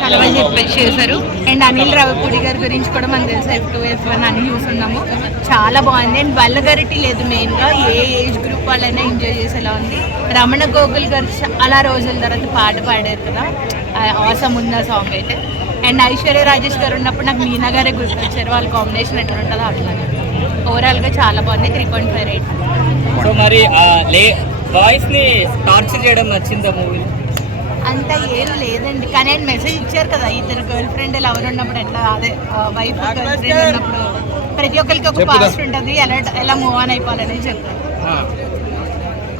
చాలా మంది చెప్పేసి చేశారు. అండ్ అనిల్ రావిపూడి గారి గురించి కూడా మనకు తెలుసు, F2 F1 అన్ని చూస్తున్నాము. చాలా బాగుంది. అండ్ వల్గరిటీ లేదు, మెయిన్గా ఏ ఏజ్ గ్రూప్ వాళ్ళైనా ఎంజాయ్ చేసేలా ఉంది. రమణ గోగుల్ గారు చాలా రోజుల తర్వాత పాట పాడారు కదా, అవసరం ఉన్న సాంగ్ అయితే. అండ్ ఐశ్వర్య రాజేష్ గారు ఉన్నప్పుడు నాకు మీనా గారే గుర్తొచ్చారు. వాళ్ళ కాంబినేషన్ ఎట్లా ఉంటుందో అట్లానే. ఓవరాల్గా చాలా బాగుంది. 3.58. సో మరి బాయ్స్ని టార్చర్ చేయడం నచ్చిందా మూవీ? అంత ఏం లేదండి, కానీ ఆయన మెసేజ్ ఇచ్చారు కదా, ఇద్దరు గర్ల్ ఫ్రెండ్ ఎవరు ఉన్నప్పుడు ఎట్లా, అదే వైఫ్ గర్ల్ ఫ్రెండ్ ఉన్నప్పుడు ప్రతి ఒక్కరికి ఒక పాస్ట్ ఉంటుంది, ఎలా మూవ్ ఆన్ అయిపోవాలని చెప్పారు.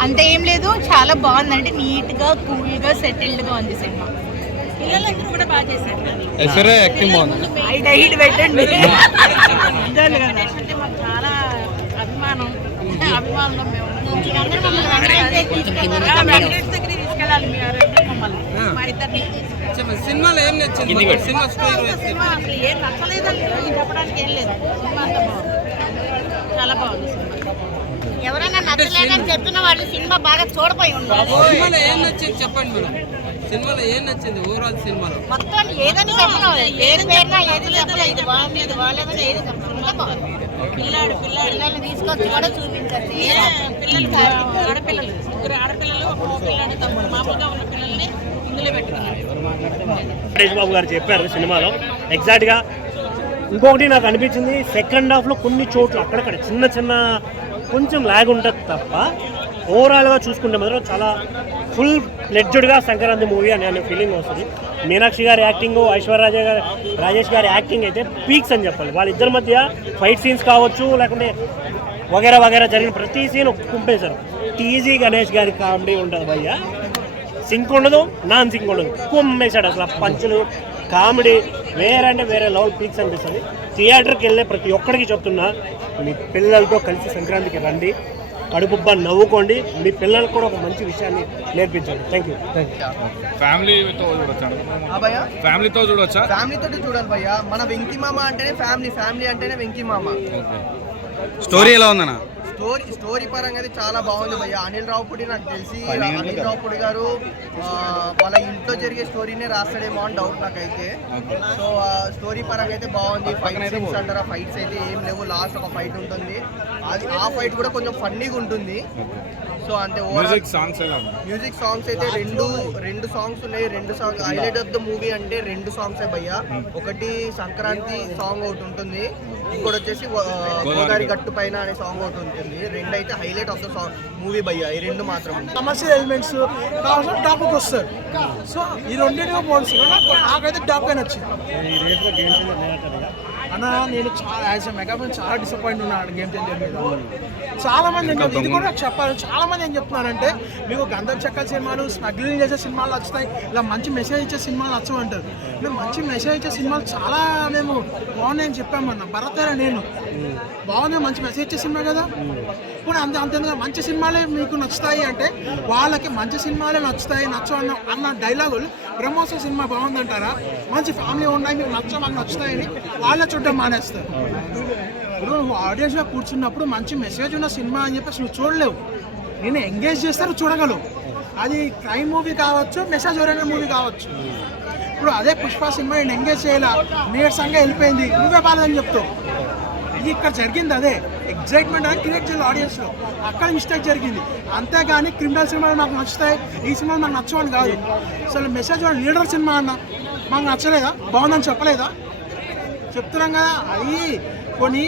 అంత ఏం లేదు, చాలా బాగుంది. అంటే నీట్గా కూల్గా సెటిల్డ్గా ఉంది సినిమా. పిల్లలందరూ కూడా బాగా చేశారు. పెట్టండి. చాలా అభిమానం, అభిమానంలో మేము సినిమాలో ఏం నచ్చింది? సినిమా అసలు ఏం నచ్చలేదని చెప్పడానికి ఏం లేదు. సినిమా అంతా బాగుంది, చాలా బాగుంది. ఎవరైనా నచ్చలేదని చెప్తున్న వాళ్ళు సినిమా బాగా చూడపోయి ఉన్నారు. సినిమాలో ఏం నచ్చింది చెప్పండి మేడం. సినిమాలో ఏం నచ్చింది ఓవరాల్ సినిమాలో? మొత్తం ఏదని చెప్పను, ఏది పేరుగా ఏది చెప్పలేదు. ఇది బాగుంది, ఇది బాగాలేదని ఏది చెప్పలేదు. పిల్లల్ని తీసుకొచ్చి కూడా చూపించారు. ముగ్గురు ఆడపిల్లలు, ఒక పిల్లలు, తమ్ముడు, మామూలుగా ఉన్న పిల్లల్ని ఇందులో పెట్టుకున్నారు. వెంకటేష్ బాబు గారు చెప్పారు సినిమాలో ఎగ్జాక్ట్గా. ఇంకొకటి నాకు అనిపించింది, సెకండ్ హాఫ్లో కొన్ని చోట్ల అక్కడక్కడ చిన్న చిన్న కొంచెం ల్యాగ్ ఉంటుంది తప్ప ఓవరాల్గా చూసుకుంటే మాత్రం చాలా ఫుల్ ఫ్లెడ్జ్డ్గా సంక్రాంతి మూవీ అనే ఫీలింగ్ వస్తుంది. మీనాక్షి గారి యాక్టింగ్, ఐశ్వర్య రాజేష్ గారి యాక్టింగ్ అయితే పీక్స్ అని చెప్పాలి. వాళ్ళిద్దరి మధ్య ఫైట్ సీన్స్ కావచ్చు, లేకుంటే వగేరా వగేరా జరిగిన ప్రతి సీన్ కుంపేశారు. టీజీ గణేష్ గారి కామెడీ ఉంటుంది భయ్య, సింక్ ఉండదు, నాన్ సింక్ ఉండదు, కుమ్మేశాడు అసలు. పంచులు, కామెడీ వేరే అంటే వేరే లెవెల్ పీక్స్ అనిపిస్తుంది. థియేటర్కి వెళ్ళే ప్రతి ఒక్కరికి చెప్తున్నా, మీ పిల్లలతో కలిసి సంక్రాంతికి రండి, కడుపుబ్బా నవ్వుకోండి, మీ పిల్లలకు కూడా ఒక మంచి విషయాన్ని నేర్పించండి. Thank you. ఫ్యామిలీతో చూడొచ్చా? ఫ్యామిలీతో చూడాలి భయ్య. మన వెంకీ మామ అంటేనే ఫ్యామిలీ అంటేనే వెంకీ మామ. స్టోరీ ఎలా ఉందన్న? స్టోరీ పరంగా అయితే చాలా బాగుంది భయ్య. అనిల్ రావిపూడి నాకు తెలిసి అనిల్ రావిపూడి గారు వాళ్ళ ఇంట్లో జరిగే స్టోరీనే రాస్తాడేమో అని డౌట్ నాకైతే. సో స్టోరీ పరంగా అయితే బాగుంది. ఫైట్ సీన్స్ అంటారా, ఫైట్స్ అయితే ఏం లేవు. లాస్ట్ ఒక ఫైట్ ఉంటుంది, ఆ ఫైట్ కూడా కొంచెం ఫన్నీగా ఉంటుంది. సో అంతే. మ్యూజిక్ సాంగ్స్ అయితే రెండు సాంగ్స్ ఉన్నాయి. రెండు songs highlight of the movie అంటే రెండు సాంగ్సే భయ్య. ఒకటి సంక్రాంతి సాంగ్ ఒకటి ఉంటుంది, ఇంకోటి వచ్చేసి గోదావరి గట్టు పైన అనే సాంగ్ ఒకటి ఉంటుంది. రెండు అయితే highlight of the song movie భయ్య. ఈ రెండు మాత్రం కమర్షియల్ ఎలిమెంట్స్ కావాల్సిన టాపిక్ వస్తారు. సో ఈ రెండింటిగా పోల్సి నాకైతే టాప్ అని వచ్చింది అన్న. నేను యాజ్ ఎ మెగాఫన్ చాలా డిసప్పాయింట్ ఉన్నాను గేమ్ చేంజర్ మీద. చాలా మంది ఇది కూడా చెప్పాలి, చాలా మంది ఏం చెప్తున్నారంటే మీకు గంధం చెక్కల సినిమాలు, స్మగ్లింగ్ చేసే సినిమాలు నచ్చుతాయి, ఇలా మంచి మెసేజ్ ఇచ్చే సినిమాలు నచ్చమంటారు. మేము మంచి మెసేజ్ ఇచ్చే సినిమాలు చాలా మేము బాగున్నాయని చెప్పామన్న. భరత్ నేను బాగున్నాయి, మంచి మెసేజ్ ఇచ్చే సినిమా కదా. ఇప్పుడు అంతేందుకు మంచి సినిమాలే మీకు నచ్చుతాయి అంటే వాళ్ళకి మంచి సినిమాలే నచ్చుతాయి, అన్న డైలాగులు బ్రహ్మోత్సవ సినిమా బాగుందంటారా, మంచి ఫ్యామిలీ ఉన్నాయి మీకు మాకు నచ్చుతాయని వాళ్ళే చూడడం మానేస్తారు. ఇప్పుడు నువ్వు ఆడియన్స్గా కూర్చున్నప్పుడు మంచి మెసేజ్ ఉన్న సినిమా అని చెప్పేసి నువ్వు చూడలేవు. నేను ఎంగేజ్ చేస్తే చూడగలవు. అది క్రైమ్ మూవీ కావచ్చు, మెసేజ్ ఓరియంటెడ్ మూవీ కావచ్చు. ఇప్పుడు అదే పుష్ప సినిమా నేను ఎంగేజ్ చేయాల, నీరసంగా వెళ్ళిపోయింది, నువ్వే బాలేదని చెప్తావు. ఇది ఇక్కడ జరిగింది అదే ఎగ్జైట్మెంట్ అనేది క్రియేట్ చేయాలి ఆడియన్స్లో. అక్కడ మిస్టేక్ జరిగింది. అంతేగాని క్రిమినల్ సినిమాలు మాకు నచ్చుతాయి, ఈ సినిమాలు మాకు నచ్చవని కాదు. అసలు మెసేజ్ లీడర్ సినిమా అన్న మాకు నచ్చలేదా, బాగుందని చెప్పలేదా, చెప్తున్నాం కదా. అది కొన్ని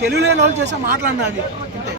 తెలుగు లేని వాళ్ళు చేసే మాట్లాడినా అది అంతే.